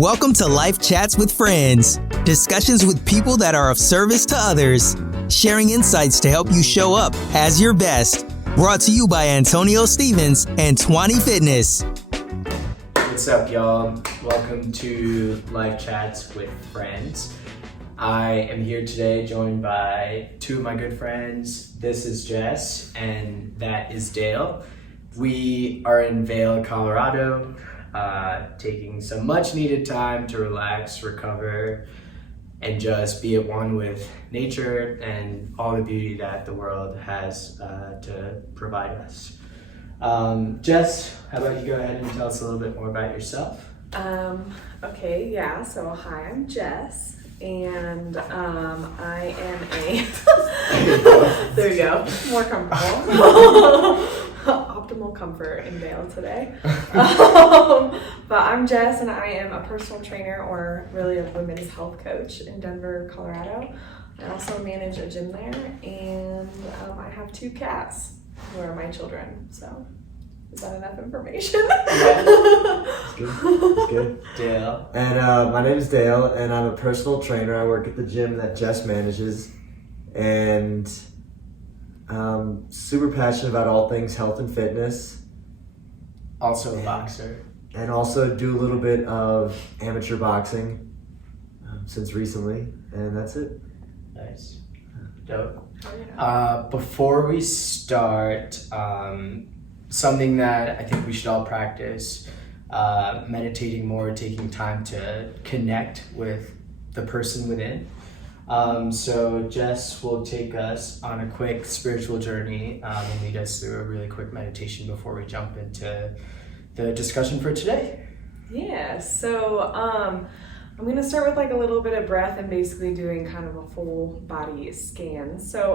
Welcome to Life Chats with Friends, discussions with people that are of service to others, sharing insights to help you show up as your best. Brought to you by Antonio Stevens and TWANIE Fitness. What's up, y'all? Welcome to Life Chats with Friends. I am here today joined by two of my good friends. This is Jess and that is Dale. We are in Vail, Colorado, taking some much needed time to relax, recover, and just be at one with nature and all the beauty that the world has to provide us. Jess, how about you go ahead and tell us a little bit more about yourself? So hi, I'm Jess, and I am a there you go, more comfortable. Optimal comfort in Vail today. But I'm Jess, and I am a personal trainer, or really a women's health coach in Denver, Colorado. I also manage a gym there, and I have two cats who are my children. So is that enough information? Yeah. It's good. Dale. And my name is Dale, and I'm a personal trainer. I work at the gym that Jess manages, and super passionate about all things health and fitness. Also a boxer. And also do a little bit of amateur boxing since recently, and that's it. Nice. Dope. Oh, yeah. Before we start, something that I think we should all practice, meditating more, taking time to connect with the person within. So Jess will take us on a quick spiritual journey and lead us through a really quick meditation before we jump into the discussion for today. Yeah, so I'm going to start with like a little bit of breath and basically doing kind of a full body scan. So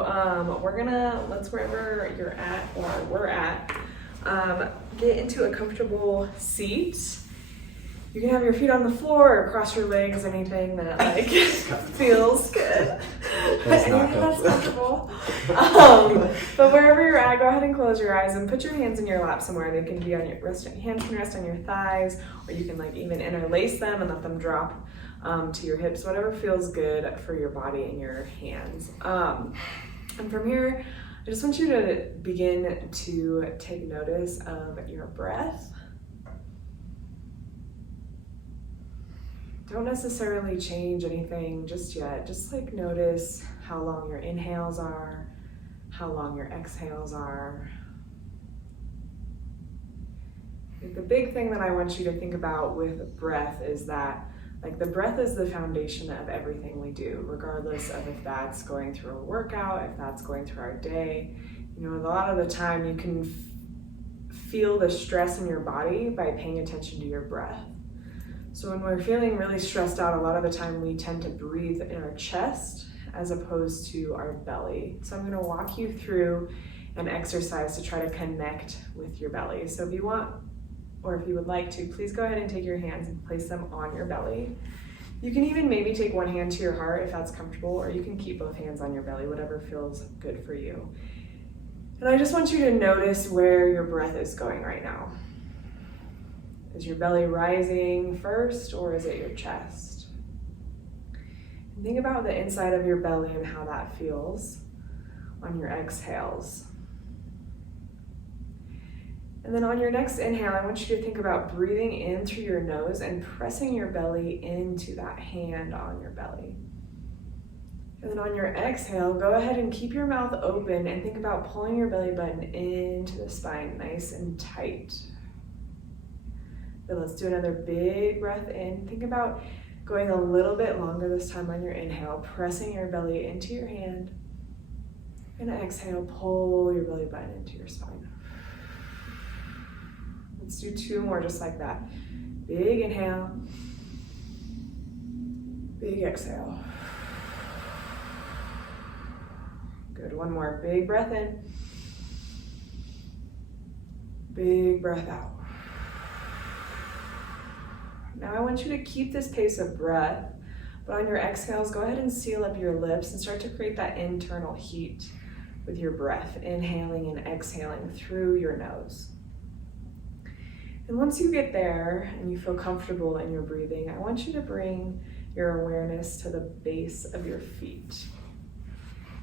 let's wherever you're at or we're at, get into a comfortable seat. You can have your feet on the floor or cross your legs, anything that like feels good. That's not That's comfortable. But wherever you're at, go ahead and close your eyes and put your hands in your lap somewhere. They can be on your hands can rest on your thighs, or you can like even interlace them and let them drop to your hips, whatever feels good for your body and your hands. And from here, I just want you to begin to take notice of your breath. Don't necessarily change anything just yet. Just like notice how long your inhales are, how long your exhales are. The big thing that I want you to think about with breath is that like the breath is the foundation of everything we do, regardless of if that's going through a workout, if that's going through our day. You know, a lot of the time you can feel the stress in your body by paying attention to your breath. So when we're feeling really stressed out, a lot of the time we tend to breathe in our chest as opposed to our belly. So I'm going to walk you through an exercise to try to connect with your belly. So if you want, or if you would like to, please go ahead and take your hands and place them on your belly. You can even maybe take one hand to your heart if that's comfortable, or you can keep both hands on your belly, whatever feels good for you. And I just want you to notice where your breath is going right now. Is your belly rising first, or is it your chest? And think about the inside of your belly and how that feels on your exhales. And then on your next inhale, I want you to think about breathing in through your nose and pressing your belly into that hand on your belly. And then on your exhale, go ahead and keep your mouth open and think about pulling your belly button into the spine, nice and tight. But let's do another big breath in. Think about going a little bit longer this time on your inhale, pressing your belly into your hand. And exhale, pull your belly button into your spine. Let's do two more just like that. Big inhale, big exhale. Good, one more. Big breath in, big breath out. Now I want you to keep this pace of breath, but on your exhales, go ahead and seal up your lips and start to create that internal heat with your breath, inhaling and exhaling through your nose. And once you get there and you feel comfortable in your breathing, I want you to bring your awareness to the base of your feet.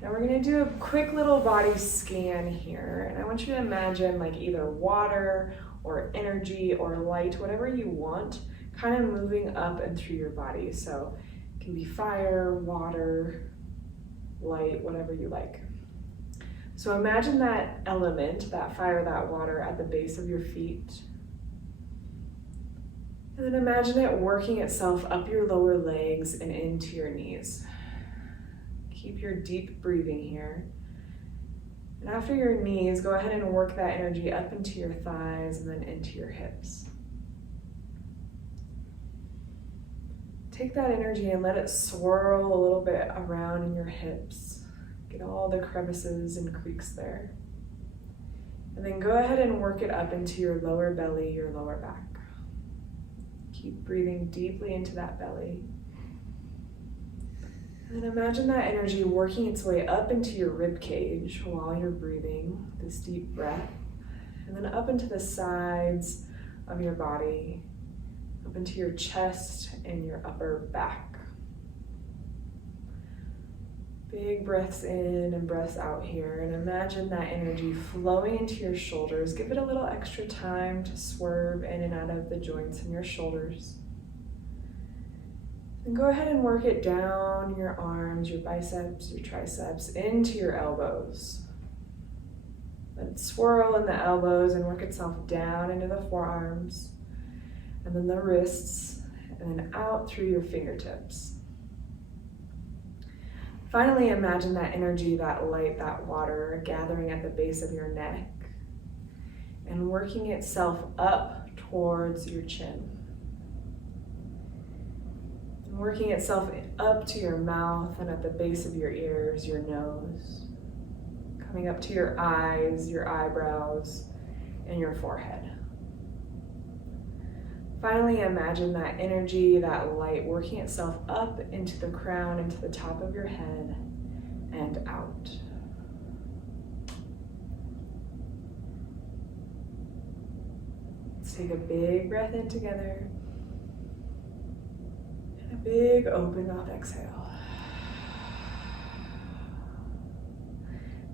Now we're going to do a quick little body scan here, and I want you to imagine like either water or energy or light, whatever you want, kind of moving up and through your body. So it can be fire, water, light, whatever you like. So imagine that element, that fire, that water at the base of your feet. And then imagine it working itself up your lower legs and into your knees. Keep your deep breathing here. And after your knees, go ahead and work that energy up into your thighs and then into your hips. Take that energy and let it swirl a little bit around in your hips. Get all the crevices and creaks there. And then go ahead and work it up into your lower belly, your lower back. Keep breathing deeply into that belly. And then imagine that energy working its way up into your rib cage while you're breathing this deep breath. And then up into the sides of your body, up into your chest and your upper back. Big breaths in and breaths out here, and imagine that energy flowing into your shoulders. Give it a little extra time to swerve in and out of the joints in your shoulders. And go ahead and work it down your arms, your biceps, your triceps, into your elbows. Let it swirl in the elbows and work itself down into the forearms, and then the wrists, and then out through your fingertips. Finally, imagine that energy, that light, that water gathering at the base of your neck and working itself up towards your chin. And working itself up to your mouth and at the base of your ears, your nose, coming up to your eyes, your eyebrows, and your forehead. Finally, imagine that energy, that light, working itself up into the crown, into the top of your head, and out. Let's take a big breath in together, and a big open mouth exhale.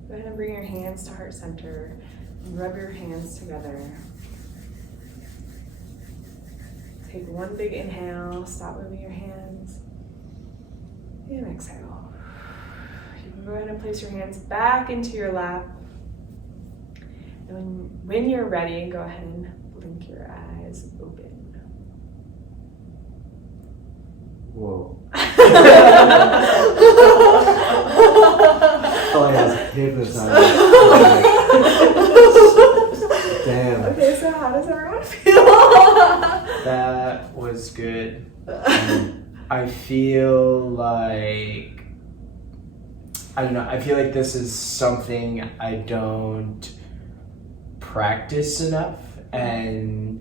Go ahead and bring your hands to heart center, and rub your hands together. Take one big inhale, stop moving your hands, and exhale. You can go ahead and place your hands back into your lap. And when you're ready, go ahead and blink your eyes open. Whoa. Oh, I was hypnotized. Damn. Okay, so how does everyone feel? That was good. I feel like, I don't know, I feel like this is something I don't practice enough, and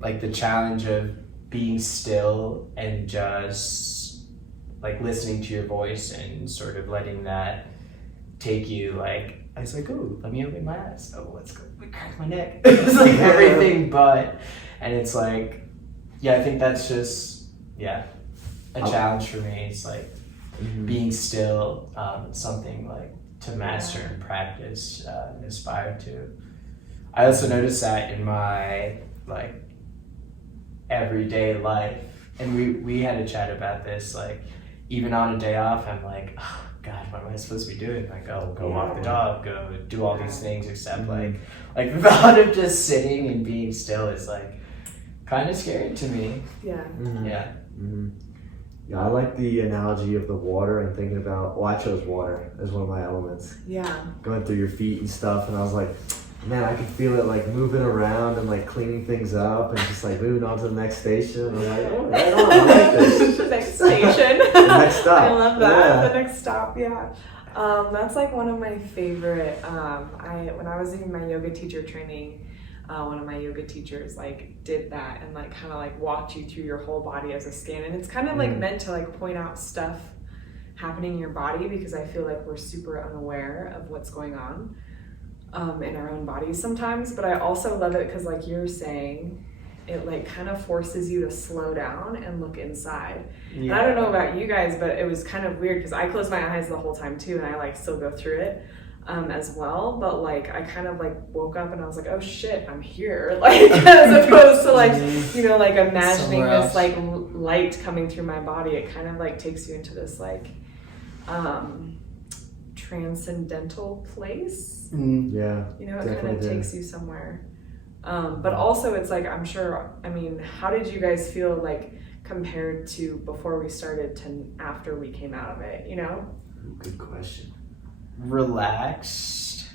like the challenge of being still and just like listening to your voice and sort of letting that take you, like, I was like, oh, let me open my eyes. Oh, let's go, crack my neck. It's like everything but, and it's like, yeah, I think that's just, a challenge for me. It's like being still, something like to master and practice and aspire to. I also noticed that in my like everyday life, and we had a chat about this, like even on a day off, I'm like, oh God, what am I supposed to be doing? Like, oh, go walk the dog, go do all these things, except like the thought of just sitting and being still is like kind of scary to me. Yeah. Yeah. Yeah, I like the analogy of the water and thinking about, well, I chose water as one of my elements. Yeah. Going through your feet and stuff, and I was like, man, I could feel it like moving around and like cleaning things up and just like moving on to the next station. And I'm like, oh, right on, I like this. The next station. The next stop. I love that. Yeah. The next stop, yeah. That's like one of my favorite, when I was in my yoga teacher training, one of my yoga teachers like did that and like kind of like walked you through your whole body as a scan, and it's kind of like meant to like point out stuff happening in your body, because I feel like we're super unaware of what's going on. in our own bodies sometimes. But I also love it because, like you're saying, it like kind of forces you to slow down and look inside. Yeah. And I don't know about you guys, but it was kind of weird because I closed my eyes the whole time too, and I like still go through it as well. But like I kind of like woke up and I was like, oh shit, I'm here. Like as opposed to like, you know, like imagining this like light coming through my body. It kind of like takes you into this like transcendental place. Yeah. You know, it kind of takes you somewhere. But also it's like, I'm sure, I mean, how did you guys feel like compared to before we started to after we came out of it, you know? Good question. Relaxed.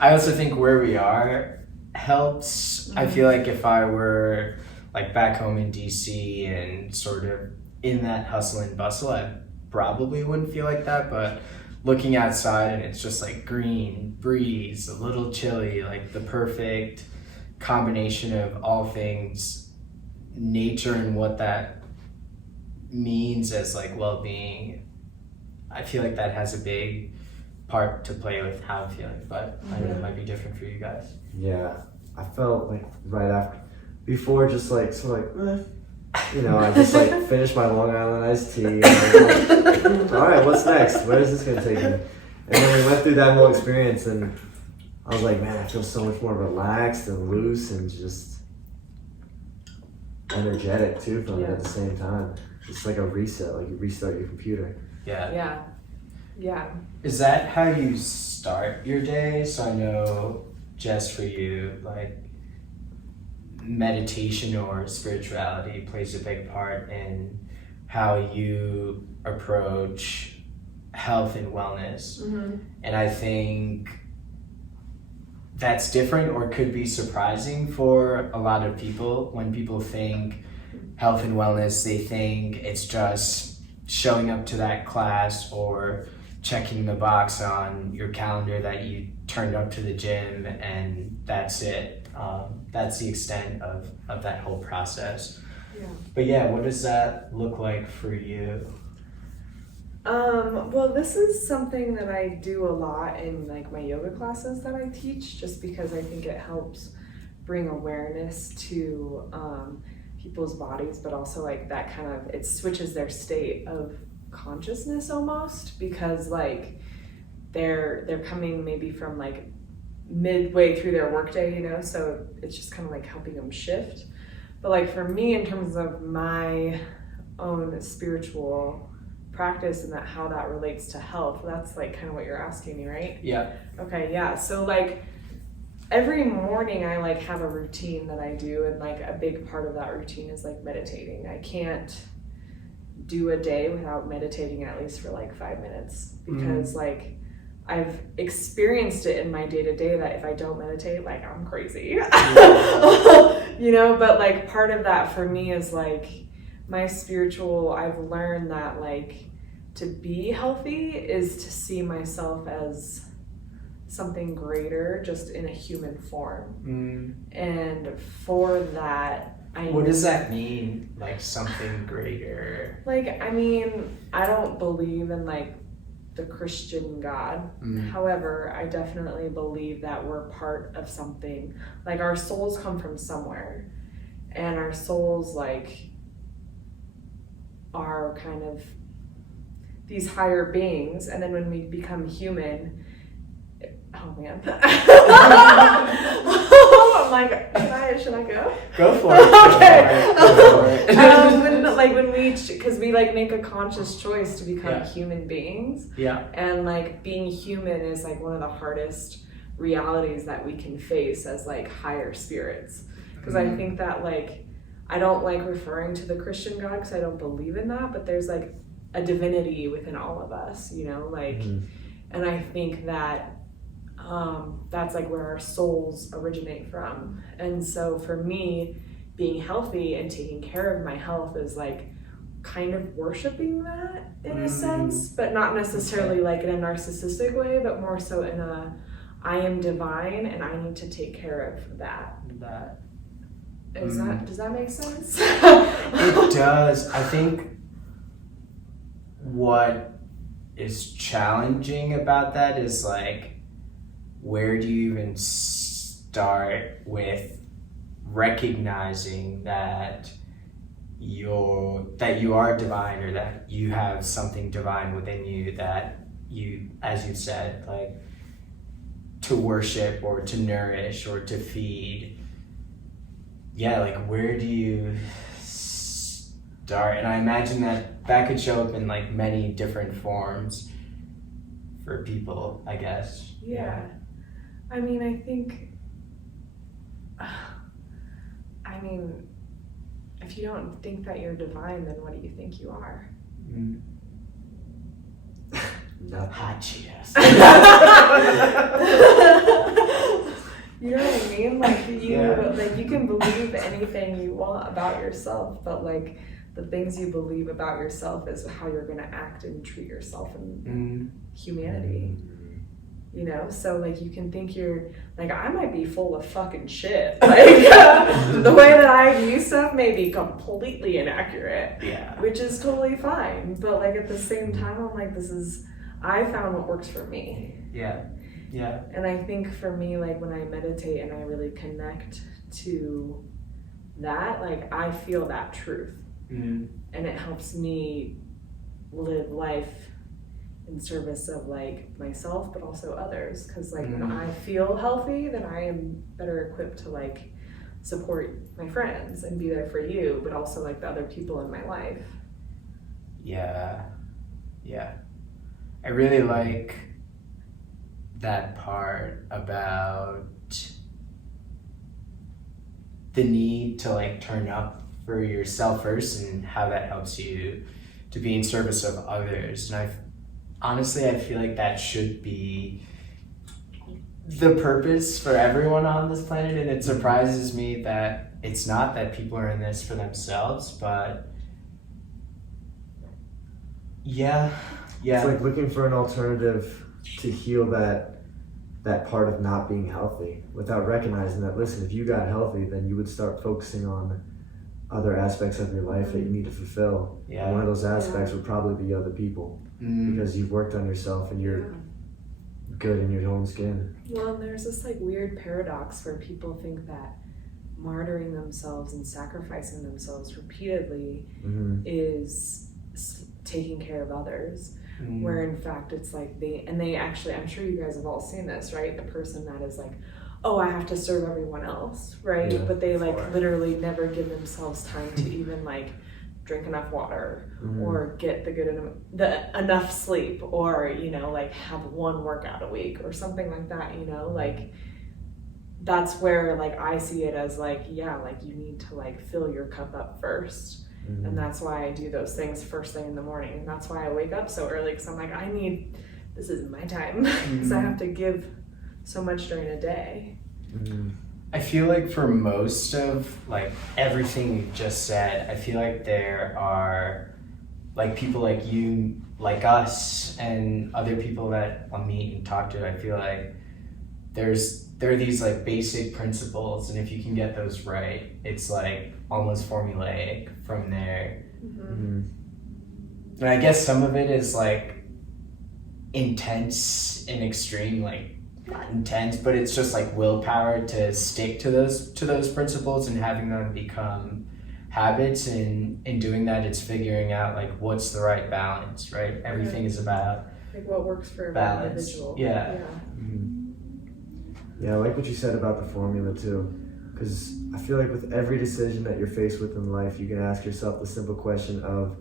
I also think where we are helps. I feel like if I were like back home in DC and sort of in that hustle and bustle, I probably wouldn't feel like that. But looking outside and it's just like green, breeze, a little chilly, like the perfect combination of all things nature and what that means as like well-being. I feel like that has a big part to play with how I'm feeling, but I know it might be different for you guys. Yeah, I felt like right after, before just like, so like, you know, I just like finished my Long Island iced tea. And I was like, all right, what's next? Where is this gonna take me? And then we went through that whole experience and I was like, man, I feel so much more relaxed and loose and just energetic too from it at the same time. It's like a reset, like you restart your computer. Yeah. Is that how you start your day? So I know, Jess, for you, like meditation or spirituality plays a big part in how you approach health and wellness. And I think that's different or could be surprising for a lot of people. When people think health and wellness, they think it's just showing up to that class or checking the box on your calendar that you turned up to the gym and that's it. That's the extent of that whole process. Yeah. But yeah, what does that look like for you? Well, this is something that I do a lot in like my yoga classes that I teach, just because I think it helps bring awareness to people's bodies, but also like that kind of, it switches their state of consciousness almost, because like they're coming maybe from like midway through their workday, you know, so it's just kind of like helping them shift. But like for me, in terms of my own spiritual practice and that how that relates to health, that's like kind of what you're asking me, right? Yeah. Okay, yeah. So like every morning I like have a routine that I do, and like a big part of that routine is like meditating. I can't do a day without meditating at least for like 5 minutes, because like I've experienced it in my day-to-day that if I don't meditate, like I'm crazy. You know, but like part of that for me is like my spiritual, I've learned that like to be healthy is to see myself as something greater, just in a human form. And for that, what does that mean? Like something greater? Like, I mean, I don't believe in like the Christian God. However, I definitely believe that we're part of something. Like our souls come from somewhere, and our souls like are kind of these higher beings, and then when we become human, oh man. I'm like, should I go? Go for it. Okay. When we, because we like make a conscious choice to become human beings. Yeah. And like being human is like one of the hardest realities that we can face as like higher spirits. Because I think that like, I don't like referring to the Christian God because I don't believe in that, but there's like a divinity within all of us, you know, like, and I think that that's like where our souls originate from. And so for me, being healthy and taking care of my health is like kind of worshiping that in a sense, but not necessarily like in a narcissistic way, but more so in a, I am divine and I need to take care of that. Does that make sense? It does. I think what is challenging about that is like where do you even start with recognizing that you are divine, or that you have something divine within you that you, as you said, like to worship or to nourish or to feed? Yeah, like where do you start? And I imagine that could show up in like many different forms for people, I guess. Yeah. I mean, I think, if you don't think that you're divine, then what do you think you are? Nothing. Hot Cheetos. You know what I mean? Like you can believe anything you want about yourself, but like the things you believe about yourself is how you're gonna act and treat yourself in humanity. You know, so like you can think you're like, I might be full of fucking shit. Like the way that I view stuff may be completely inaccurate. Yeah. Which is totally fine. But like at the same time, I'm like, I found what works for me. Yeah. Yeah. And I think for me, like when I meditate and I really connect to that, like I feel that truth. And it helps me live life in service of like myself, but also others. Cause like when I feel healthy, then I am better equipped to like support my friends and be there for you, but also like the other people in my life. Yeah. Yeah. I really like that part about the need to like turn up for yourself first and how that helps you to be in service of others. And honestly, I feel like that should be the purpose for everyone on this planet. And it surprises me that it's not, that people are in this for themselves, but yeah. It's like looking for an alternative to heal that part of not being healthy, without recognizing that, listen, if you got healthy, then you would start focusing on other aspects of your life that you need to fulfill. Yeah. And one of those aspects would probably be other people, because you've worked on yourself and you're good in your own skin. Well, and there's this like weird paradox where people think that martyring themselves and sacrificing themselves repeatedly is taking care of others. Where in fact it's like they actually, I'm sure you guys have all seen this, right? The person that is like, oh, I have to serve everyone else, right? Yeah, but they like literally never give themselves time to even like drink enough water or get the enough sleep, or you know, like have one workout a week or something like that, you know, like that's where like I see it as like, yeah, like you need to like fill your cup up first. And that's why I do those things first thing in the morning. And that's why I wake up so early, because I'm like, this is my time, because I have to give so much during a day. I feel like for most of like everything you just said, I feel like there are like people like you, like us, and other people that I'll meet and talk to. I feel like there are these like basic principles, and if you can get those right, it's like almost formulaic from there. And I guess some of it is like intense and extreme, like not intense, but it's just like willpower to stick to those principles and having them become habits. And in doing that, it's figuring out like what's the right balance, right? Everything is about like what works for balance. an individual. Yeah. Yeah, I like what you said about the formula too, because I feel like with every decision that you're faced with in life, you can ask yourself the simple question of,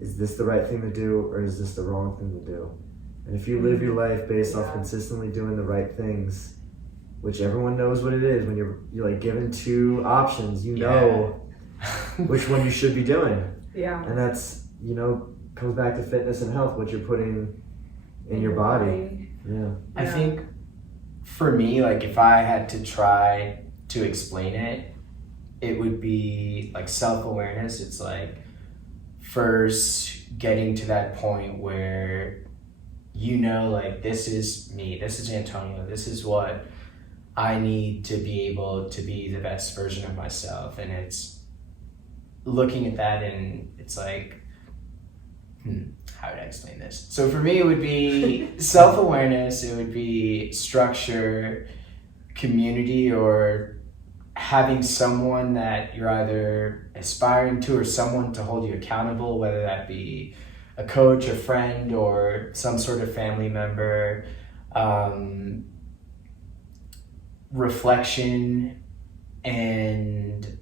is this the right thing to do, or is this the wrong thing to do? And if you live your life based off consistently doing the right things, which everyone knows what it is, when you're like given two options, you know which one you should be doing. Yeah. And that's, you know, comes back to fitness and health, what you're putting in your body. Yeah. I think for me, like if I had to try to explain it, it would be like self-awareness. It's like first getting to that point where you know, like this is me, this is Antonio, this is what I need to be able to be the best version of myself. And it's looking at that, and it's like how would I explain this? So for me, it would be self-awareness, it would be structure, community, or having someone that you're either aspiring to or someone to hold you accountable, whether that be a coach, a friend, or some sort of family member. Reflection and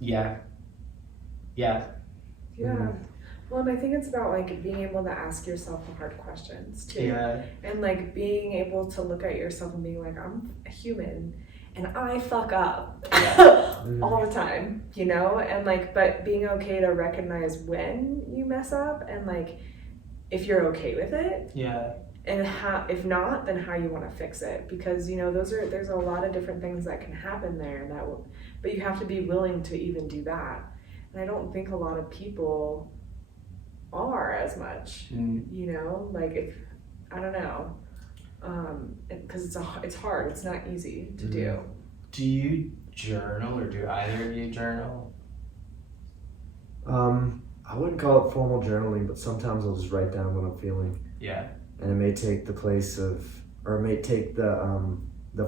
yeah. Well, and I think it's about like being able to ask yourself the hard questions too. Yeah. And like being able to look at yourself and being like, I'm a human and I fuck up all the time, you know? And like, but being okay to recognize when you mess up and like if you're okay with it. Yeah. And how, if not, then how you want to fix it, because you know there's a lot of different things that can happen there that will, but you have to be willing to even do that. And I don't think a lot of people are as much, you know, like if I don't know, because it's hard, it's not easy to do. Do you journal, or do either of you journal? I wouldn't call it formal journaling, but sometimes I'll just write down what I'm feeling. Yeah. And it may take the place of, or it may take the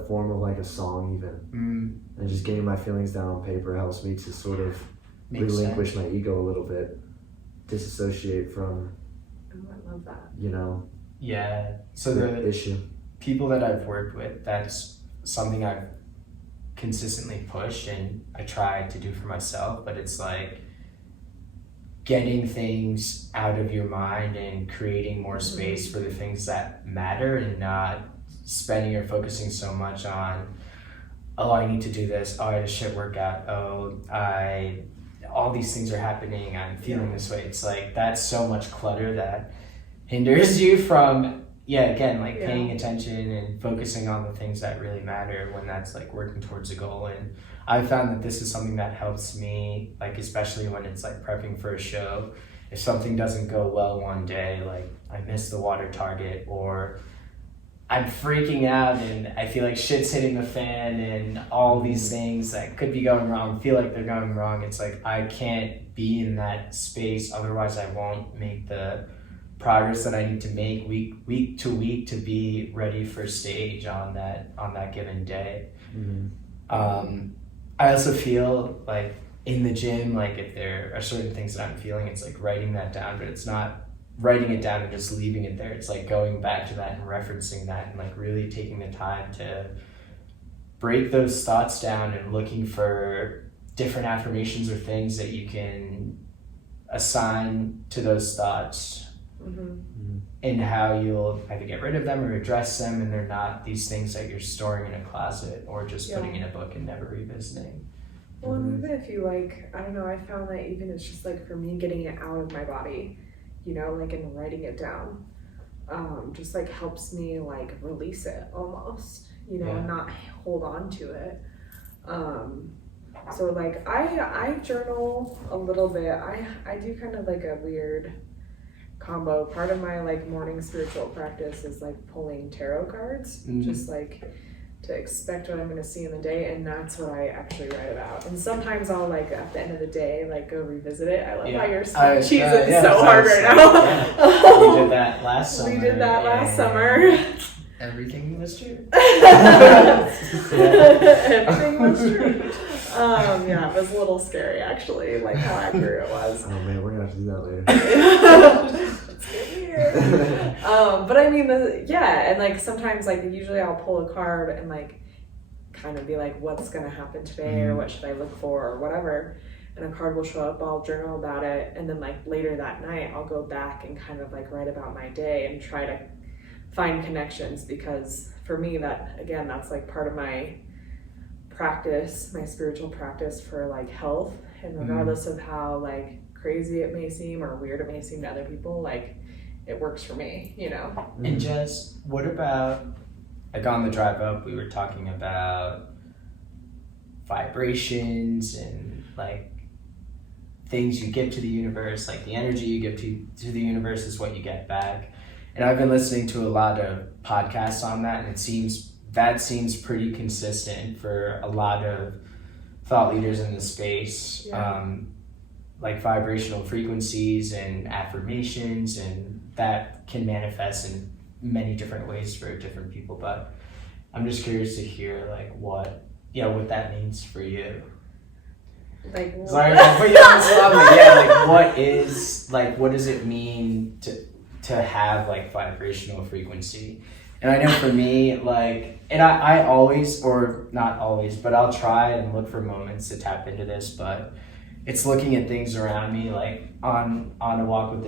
form of like a song even. And just getting my feelings down on paper helps me to sort of relinquish my ego a little bit, disassociate from. Oh, I love that. You know. Yeah. So the issue. People that I've worked with, that's something I've consistently pushed and I try to do for myself, but it's like getting things out of your mind and creating more space for the things that matter, and not spending or focusing so much on, oh, I need to do this, oh, I had a shit workout, oh, all these things are happening, I'm feeling this way. It's like that's so much clutter that hinders you from paying attention and focusing on the things that really matter, when that's like working towards a goal. And I've found that this is something that helps me, like especially when it's like prepping for a show. If something doesn't go well one day, like I missed the water target, or I'm freaking out and I feel like shit's hitting the fan and all these things that could be going wrong feel like they're going wrong, it's like I can't be in that space, otherwise I won't make the progress that I need to make week to week to be ready for stage on that given day. I also feel like in the gym, like if there are certain things that I'm feeling, it's like writing that down, but it's not writing it down and just leaving it there. It's like going back to that and referencing that and like really taking the time to break those thoughts down and looking for different affirmations or things that you can assign to those thoughts. And how you'll either get rid of them or address them, and they're not these things that you're storing in a closet or just putting in a book and never revisiting. Well, and even if you like, I don't know, I found that even it's just like for me getting it out of my body, you know, like and writing it down, just like helps me like release it almost, you know, and not hold on to it. So like I journal a little bit. I do kind of like a weird combo. Part of my like morning spiritual practice is like pulling tarot cards, just like to expect what I'm going to see in the day, and that's what I actually write about. And sometimes I'll like at the end of the day like go revisit it. I love how you're cheesing so hard right now. We did that last summer. We did that last summer. Everything was true. Everything was true. It was a little scary actually, like how accurate it was. Oh man, we're gonna have to do that later. Let's get weird. But I mean, and like sometimes like usually I'll pull a card and like kind of be like, what's gonna happen today, or what should I look for, or whatever. And a card will show up, I'll journal about it, and then like later that night I'll go back and kind of like write about my day and try to find connections, because for me that's like part of my practice, my spiritual practice for like health, and regardless of how like crazy it may seem or weird it may seem to other people, like it works for me, you know. And Jess, what about like on the drive up we were talking about vibrations and like things you give to the universe, like the energy you give to the universe is what you get back. And I've been listening to a lot of podcasts on that, and it seems pretty consistent for a lot of thought leaders in the space. like vibrational frequencies and affirmations, and that can manifest in many different ways for different people. But I'm just curious to hear like what that means for you. Like, Sorry, but yeah, what does it mean to have like vibrational frequency? And I know for me, like, and I always, or not always, but I'll try and look for moments to tap into this, but it's looking at things around me, like on a walk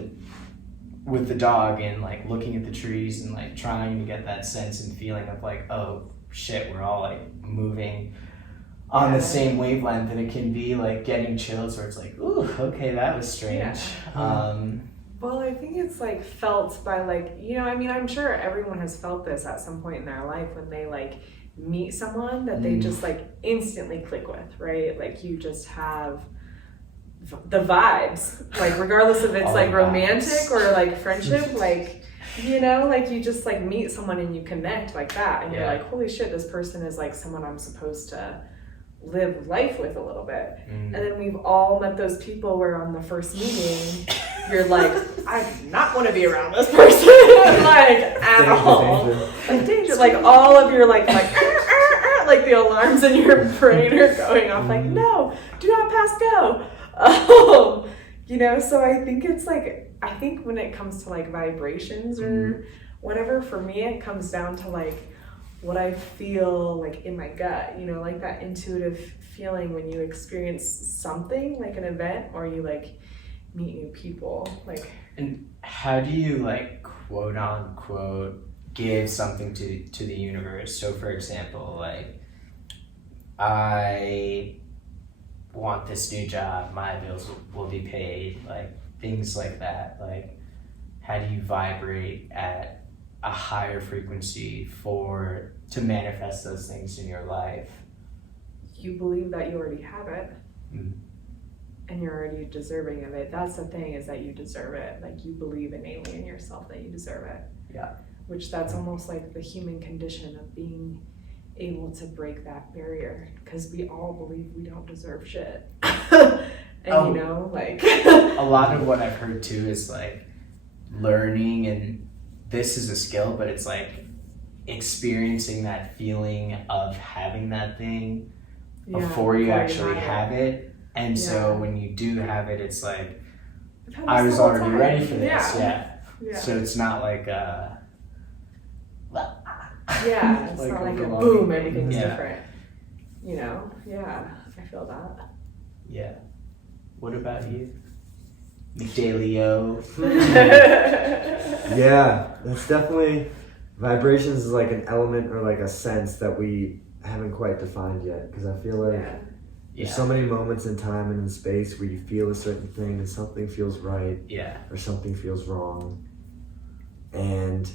with the dog, and like looking at the trees and like trying to get that sense and feeling of like, oh shit, we're all like moving on the same wavelength. And it can be like getting chills where it's like, ooh, okay, that was strange. Well, I think it's like felt by like, I mean, I'm sure everyone has felt this at some point in their life when they like meet someone that they just like instantly click with, right? Like you just have the vibes, like regardless if it's like romantic or like friendship, like, like you just like meet someone and you connect like that. And you're like, holy shit, this person is like someone I'm supposed to live life with a little bit. And then we've all met those people where on the first meeting you're like, I do not want to be around this person like at all. Like danger. Like all of your like like the alarms in your brain are going off like, no, do not pass go. So I think it's like, I think when it comes to like vibrations or whatever, for me it comes down to like what I feel like in my gut, like that intuitive feeling when you experience something like an event or you like meet new people. Like, and how do you like quote unquote give something to the universe? So for example, like I want this new job, my bills will be paid, like things like that. Like how do you vibrate at a higher frequency to manifest those things in your life? You believe that you already have it. And you're already deserving of it. That's the thing, is that you deserve it. Like you believe innately in yourself that you deserve it. Yeah. Which that's almost like the human condition of being able to break that barrier, because we all believe we don't deserve shit. And like a lot of what I've heard too is like learning, and this is a skill, but it's like experiencing that feeling of having that thing before you actually have it. And so when you do have it, it's like, I was already ready for this. Yeah. So it's not like it's not like a boom, everything's different. I feel that. Yeah. What about you? McDaleo. Yeah, that's definitely, vibrations is like an element or like a sense that we haven't quite defined yet, because I feel like there's so many moments in time and in space where you feel a certain thing and something feels right or something feels wrong, and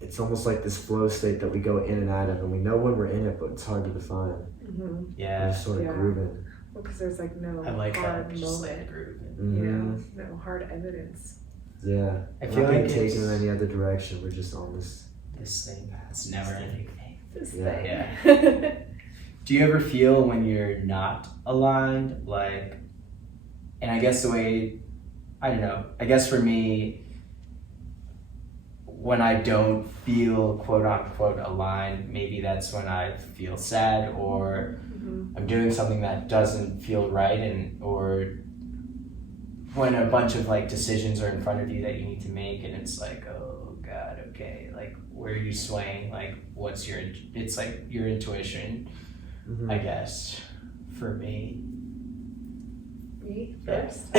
it's almost like this flow state that we go in and out of, and we know when we're in it, but it's hard to define. We're sort of grooving. Well, because there's like no hard moment, no hard evidence. Yeah, I feel like it's taken in any other direction. We're just on this thing. It's never ending thing. This thing. Yeah. Do you ever feel when you're not aligned, like, and I guess the way, I don't know, I guess for me, when I don't feel quote unquote aligned, maybe that's when I feel sad, or I'm doing something that doesn't feel right, or when a bunch of like decisions are in front of you that you need to make, and it's like, oh God, okay, like where are you swaying? Like it's like your intuition, I guess, for me. Me first?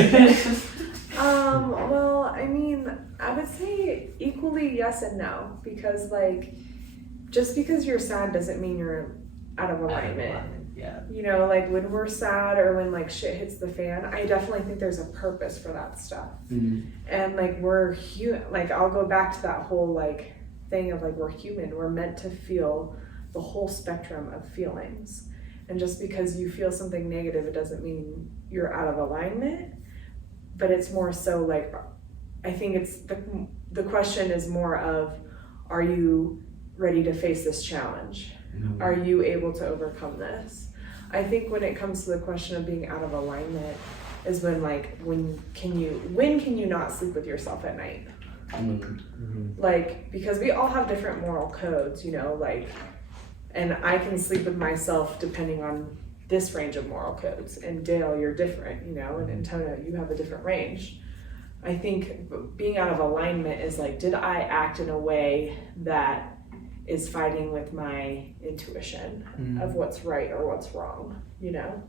Well, I mean, I would say equally yes and no, because like, just because you're sad doesn't mean you're out of alignment. Yeah. Like when we're sad or when like shit hits the fan, I definitely think there's a purpose for that stuff. And like we're human. Like I'll go back to that whole like thing of like we're human. We're meant to feel the whole spectrum of feelings. And just because you feel something negative, it doesn't mean you're out of alignment. But it's more so like, I think it's the question is more of, are you ready to face this challenge? Are you able to overcome this? I think when it comes to the question of being out of alignment, is when can you not sleep with yourself at night? Like, because we all have different moral codes, you know, like, and I can sleep with myself depending on this range of moral codes, and Dale, you're different, you know, and Antonia, you have a different range. I think being out of alignment is like, did I act in a way that is fighting with my intuition of what's right or what's wrong, you know?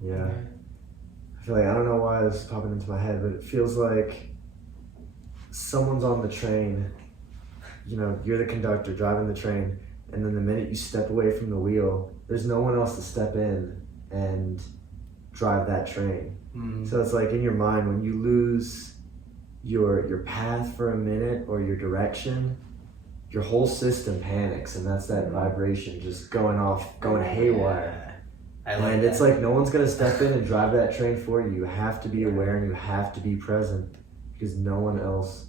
Yeah. I feel like, I don't know why this is popping into my head, but it feels like someone's on the train, you know, you're the conductor driving the train, and then the minute you step away from the wheel, there's no one else to step in and drive that train. So it's like in your mind, when you lose your path for a minute or your direction, your whole system panics, and that's that vibration just going haywire. And it's like no one's gonna step in and drive that train for you. You have to be aware and you have to be present, because no one else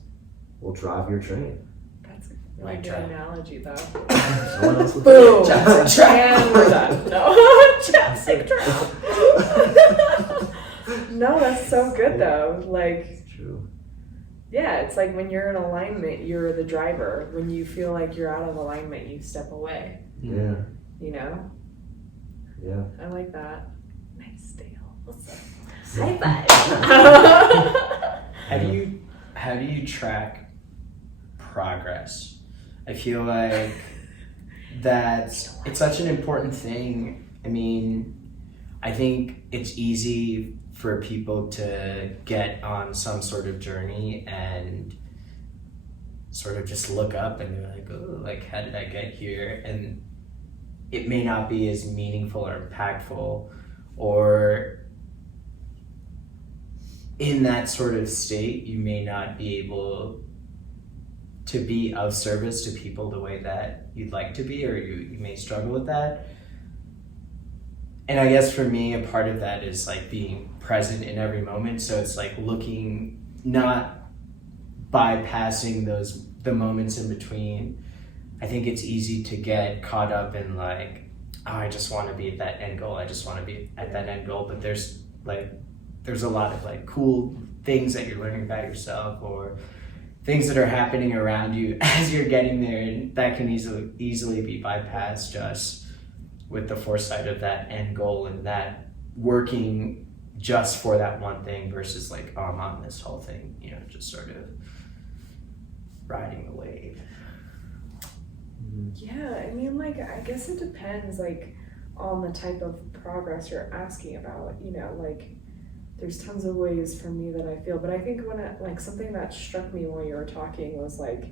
will drive your train. That's a really good analogy, though. No one else will. Boom! And we're done. No, chapstick trap. No, that's so good though. Like, It's true. yeah, it's like when you're in alignment, you're the driver. When you feel like you're out of alignment, you step away. Yeah. You know? Yeah. I like that. Nice, Dale. What's up? High five. How do you track progress? I feel like it's such an important thing. I mean, I think it's easy for people to get on some sort of journey and sort of just look up and be like, oh, like, how did I get here? And it may not be as meaningful or impactful, or in that sort of state, you may not be able to be of service to people the way that you'd like to be, or you may struggle with that. And I guess for me, a part of that is like being present in every moment. So it's like looking, not bypassing the moments in between. I think it's easy to get caught up in like, oh, I just want to be at that end goal. I just want to be at that end goal. But there's a lot of like cool things that you're learning about yourself, or things that are happening around you as you're getting there, and that can easily be bypassed just with the foresight of that end goal and that working just for that one thing versus like, oh, I'm on this whole thing, you know, just sort of riding the wave. Yeah, I mean, like, I guess it depends, like, on the type of progress you're asking about, you know, like, there's tons of ways for me that I feel, but I think something that struck me while you were talking was, like,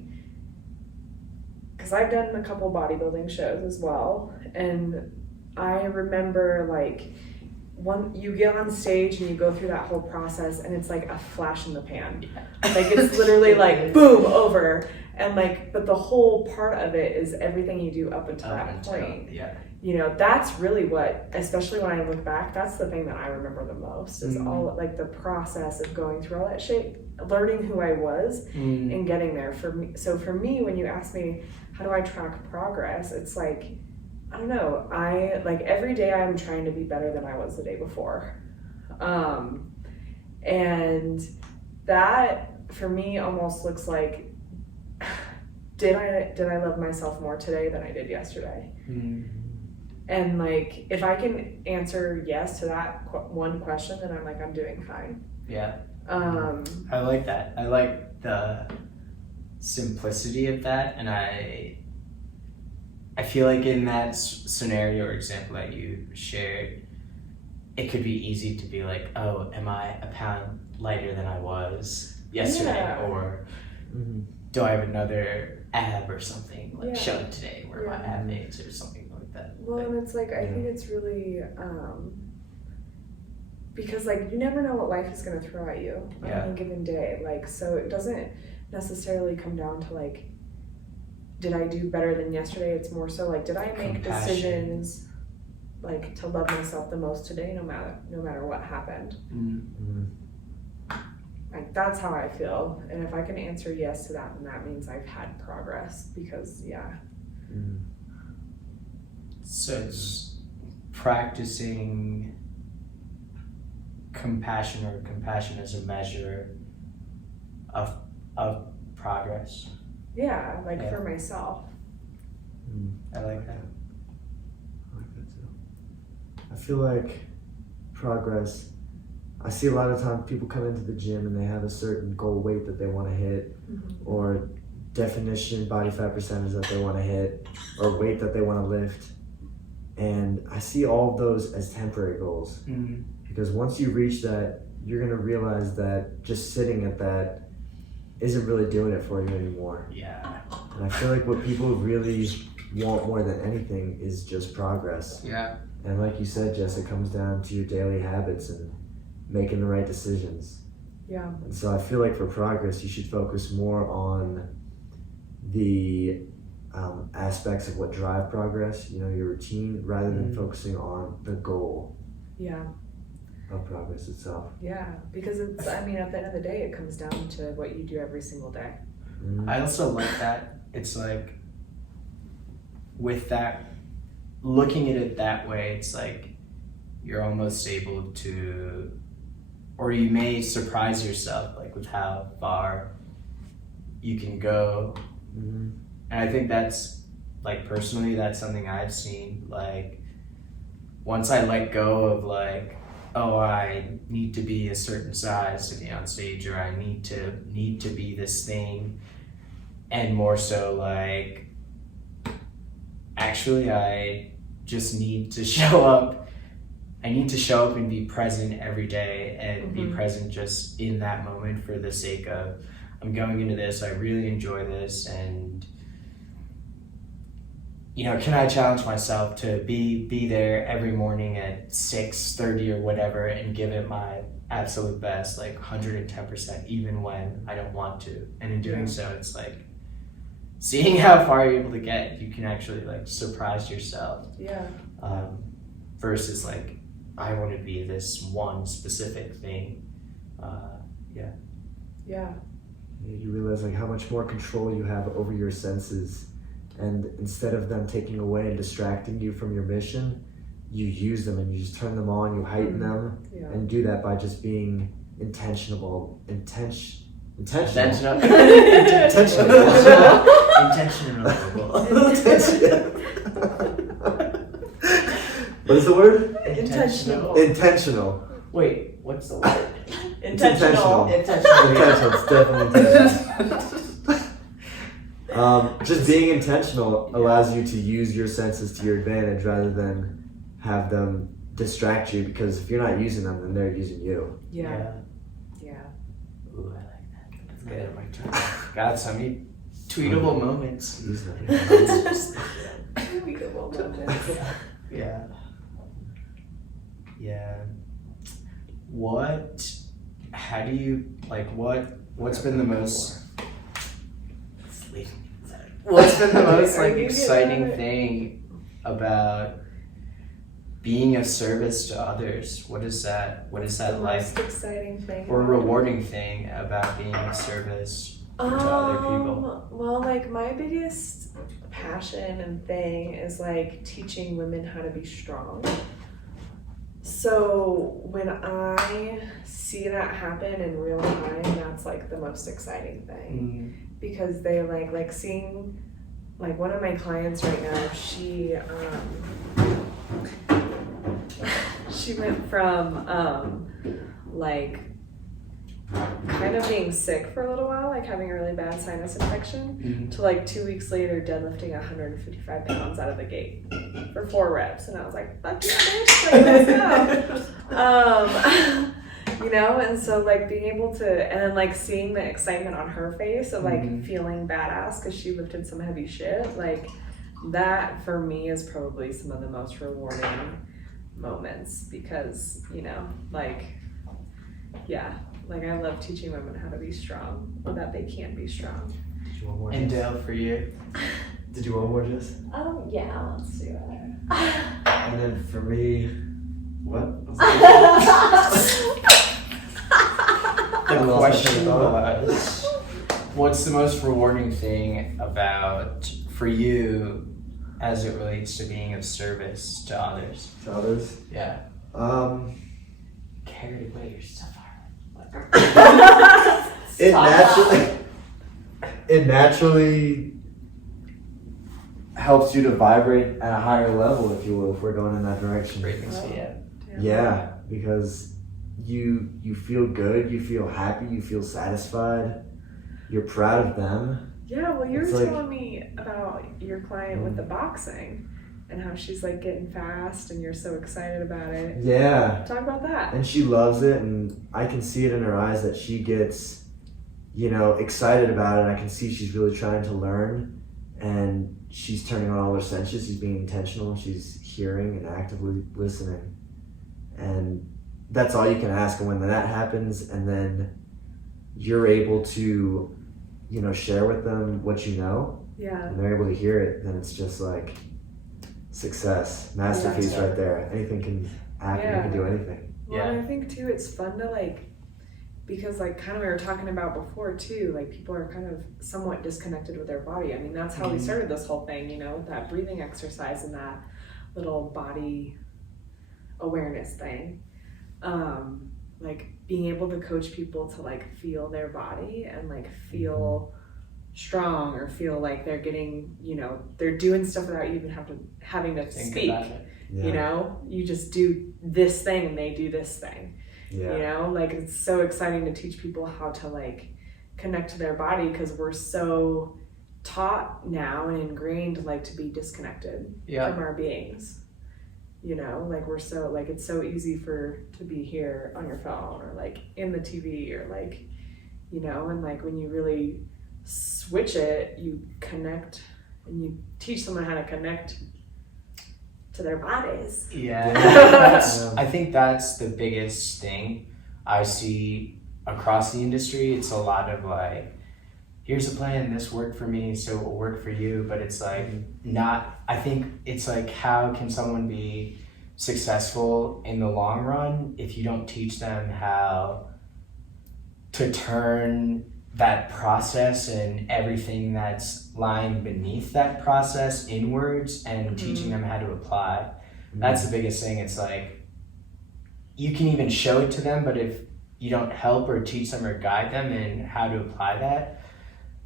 because I've done a couple bodybuilding shows as well, and I remember, like, you get on stage and you go through that whole process, and it's like a flash in the pan. Like, it's literally like, boom, over. And like, but the whole part of it is everything you do up until that point. Yeah. You know, that's really what, especially when I look back, that's the thing that I remember the most is all like the process of going through all that shit, learning who I was and getting there. For me, when you ask me, how do I track progress? It's like, I don't know. I like every day I'm trying to be better than I was the day before. And that for me almost looks like, did I love myself more today than I did yesterday? And like, if I can answer yes to that one question, then I'm like, I'm doing fine. Yeah. I like that. I like the simplicity of that, and I feel like in that scenario or example that you shared, it could be easy to be like, oh, am I a pound lighter than I was yesterday? Yeah. Or do I have another ab or something like shown today where my ab aids or something like that? Well, and it's like, I think it's really, because like, you never know what life is going to throw at you on any given day. Like, so it doesn't necessarily come down to like, did I do better than yesterday? It's more so like, did I make decisions like to love myself the most today, no matter what happened? Like, that's how I feel. And if I can answer yes to that, then that means I've had progress, because So it's practicing compassion as a measure of progress. Yeah, like for myself. I like that. I like that too. I feel like progress, I see a lot of times people come into the gym and they have a certain goal weight that they want to hit, or definition body fat percentage that they want to hit, or weight that they want to lift. And I see all of those as temporary goals. Because once you reach that, you're going to realize that just sitting at that isn't really doing it for you anymore. Yeah. And I feel like what people really want more than anything is just progress. Yeah. And like you said, Jess, it comes down to your daily habits and making the right decisions. Yeah. And so I feel like for progress, you should focus more on the aspects of what drive progress, your routine, rather than focusing on the goal of progress itself. Yeah, because it's, at the end of the day, it comes down to what you do every single day. I also like that. It's like, with that, looking at it that way, it's like you're almost able to, or you may surprise yourself like with how far you can go. And I think that's, like, personally, that's something I've seen. Like, once I let go of like, oh, I need to be a certain size to be on stage, or I need to be this thing, and more so like, actually I just need to show up. I need to show up and be present every day, and be present just in that moment for the sake of, I'm going into this, I really enjoy this, and can I challenge myself to be there every morning at 6:30 or whatever and give it my absolute best, like 110%, even when I don't want to. And in doing so, it's like seeing how far you're able to get, you can actually like surprise yourself. Yeah. Versus like, I want to be this one specific thing. Yeah. You realize like how much more control you have over your senses. And instead of them taking away and distracting you from your mission, you use them and you just turn them on, you heighten them, and do that by just being intentional. What is the word? Intentional. Wait, what's the word? Intentional. Intentional. It's definitely intentional. Just being intentional allows you to use your senses to your advantage rather than have them distract you, because if you're not using them, then they're using you. Yeah. Ooh, I like that. Let's get it right turn. Got so many tweetable moments. Use them. Tweetable moments. Yeah. What's been the most like exciting thing about being of service to others? What is that The like? most exciting thing. Or rewarding thing about being of service to other people? Well, like my biggest passion and thing is like teaching women how to be strong. So when I see that happen in real time, that's like the most exciting thing. Because they like seeing, like one of my clients right now, she went from like kind of being sick for a little while, like having a really bad sinus infection, to like 2 weeks later deadlifting 155 pounds out of the gate for 4 reps. And I was like, fuck yeah, bitch, like, let's go. And so like being able to, and then like seeing the excitement on her face of like feeling badass because she lifted some heavy shit, like that for me is probably some of the most rewarding moments, because like I love teaching women how to be strong, or that they can be strong. Did you want more? And Dale, for you? Did you want more, Jess? Yeah, let's do it. And then for me, what? The question was, what's the most rewarding thing for you as it relates to being of service to others? To others? Yeah. Carried away, you're so far. It naturally helps you to vibrate at a higher level, if you will, if we're going in that direction. Frequency, yeah. Yeah, because you feel good, you feel happy, you feel satisfied, you're proud of them. Yeah, well, you were It's like- telling me about your client with the boxing and how she's like getting fast and you're so excited about it. Yeah, Talk about that. and she loves it, and I can see it in her eyes that she gets, excited about it. I can see she's really trying to learn, and she's turning on all her senses. She's being intentional. She's hearing and actively listening, and that's all you can ask. And when that happens, and then you're able to, share with them what you know, Yeah. and they're able to hear it, then it's just like success, masterpiece right there. Anything can happen. Yeah. You can do anything. Well, and I think too, it's fun to because kind of we were talking about before too, people are kind of somewhat disconnected with their body. I mean, that's how we started this whole thing, with that breathing exercise and that little body awareness thing. Being able to coach people to feel their body and feel strong, or feel like they're getting, they're doing stuff without you even having to Think speak. about it. Yeah. You just do this thing and they do this thing. Yeah. It's so exciting to teach people how to connect to their body, because we're so taught now and ingrained to be disconnected from our beings. We're so it's so easy to be here on your phone or in the TV or and when you really switch it, you connect and you teach someone how to connect to their bodies. Yeah, Yeah. I think that's the biggest thing I see across the industry. It's a lot of here's a plan, this worked for me, so it will work for you. But it's I think it's how can someone be successful in the long run if you don't teach them how to turn that process and everything that's lying beneath that process inwards, and teaching them how to apply. That's the biggest thing. It's you can even show it to them, but if you don't help or teach them or guide them in how to apply that,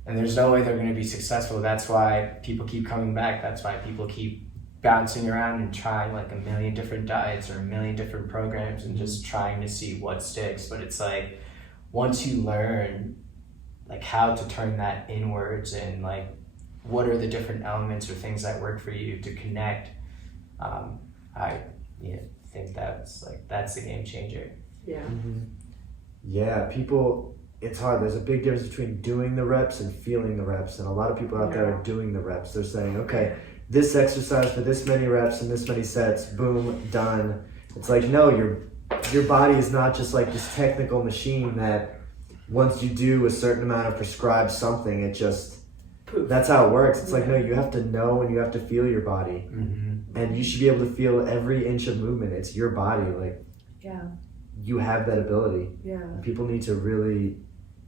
and there's no way they're going to be successful. That's why people keep coming back. That's why people keep bouncing around and trying a million different diets or a million different programs and just trying to see what sticks. But it's once you learn how to turn that inwards and what are the different elements or things that work for you to connect, I think that's the game changer. Yeah. Yeah, people, it's hard. There's a big difference between doing the reps and feeling the reps, and a lot of people out there are doing the reps. They're saying, okay, this exercise for this many reps and this many sets, boom, done. It's no, your body is not just this technical machine that once you do a certain amount of prescribed something, it just, Poof. that's how it works. It's no, you have to know and you have to feel your body. And you should be able to feel every inch of movement. It's your body. Yeah. You have that ability. Yeah. And people need to really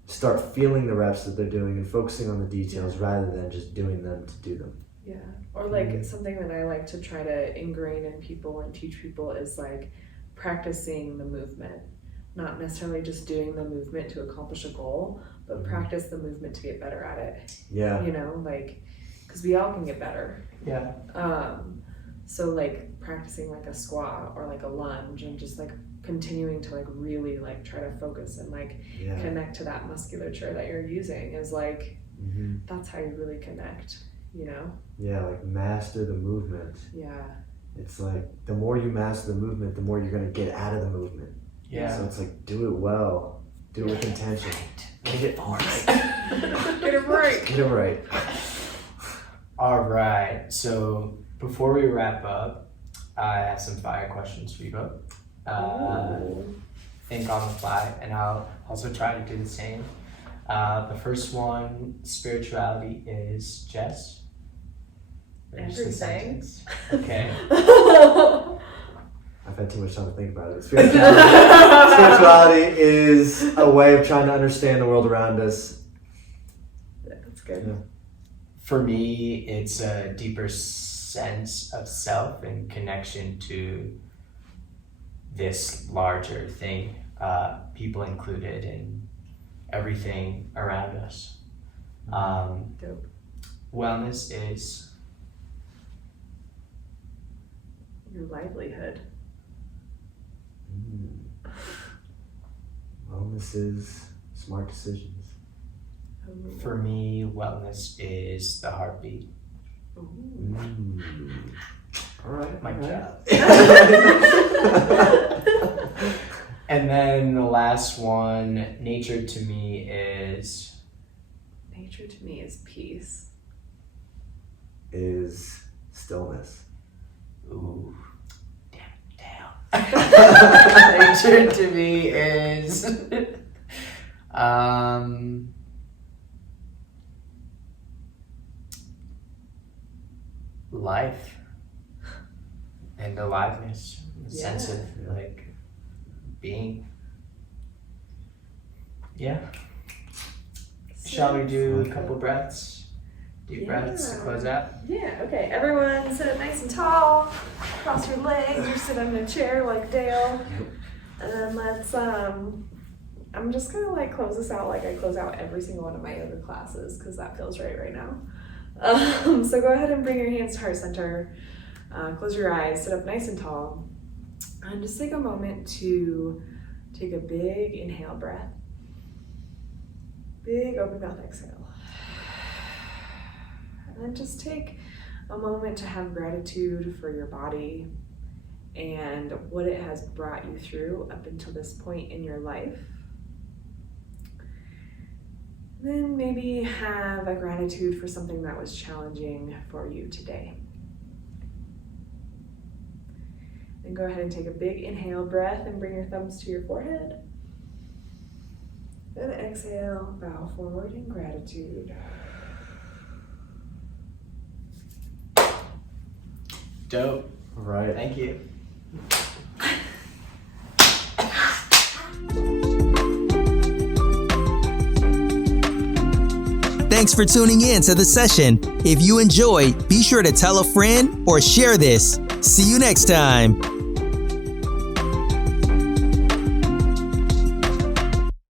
start feeling the reps that they're doing and focusing on the details rather than just doing them to do them. Yeah. Or something that I like to try to ingrain in people and teach people is practicing the movement. Not necessarily just doing the movement to accomplish a goal, but practice the movement to get better at it. Yeah. Because we all can get better. Yeah. So practicing a squat or a lunge and just continuing to really try to focus and Yeah. connect to that musculature that you're using is that's how you really connect, Yeah, master the movement. Yeah. It's the more you master the movement, the more you're going to get out of the movement. Yeah. So it's do it well. Do it with intention. Get it right. Get it right. Get it right. All right. So before we wrap up, I have some fire questions for you both. Think on the fly, and I'll also try to do the same. The first one, spirituality, is Jess. Finish the Everything. sentence. Okay. I've had too much time to think about it. Spirituality is a way of trying to understand the world around us. That's good. Yeah. For me, it's a deeper sense sense of self and connection to this larger thing, people included and everything around us. Dope. Wellness is Your livelihood. Wellness is smart decisions. For me, wellness is the heartbeat. All right. My all right. job. And then the last one, nature to me is Nature to me is peace. Is stillness. ooh, damn. Nature to me is life and aliveness, a sense of like being. Yeah. Shall we do a couple breaths? Deep breaths to close out? Yeah, okay. Everyone sit up nice and tall. Cross your legs or sit in a chair like Dale. And then let's, I'm just gonna like close this out like I close out every single one of my yoga classes because that feels right now. So go ahead and bring your hands to heart center. Close your eyes, sit up nice and tall. And just take a moment to take a big inhale breath. Big open mouth exhale. And then just take a moment to have gratitude for your body and what it has brought you through up until this point in your life. Then maybe have a gratitude for something that was challenging for you today. Then go ahead and take a big inhale breath and bring your thumbs to your forehead. Then exhale, bow forward in gratitude. Dope. All right. Thank you. Thanks for tuning in to the session. If you enjoyed, be sure to tell a friend or share this. See you next time.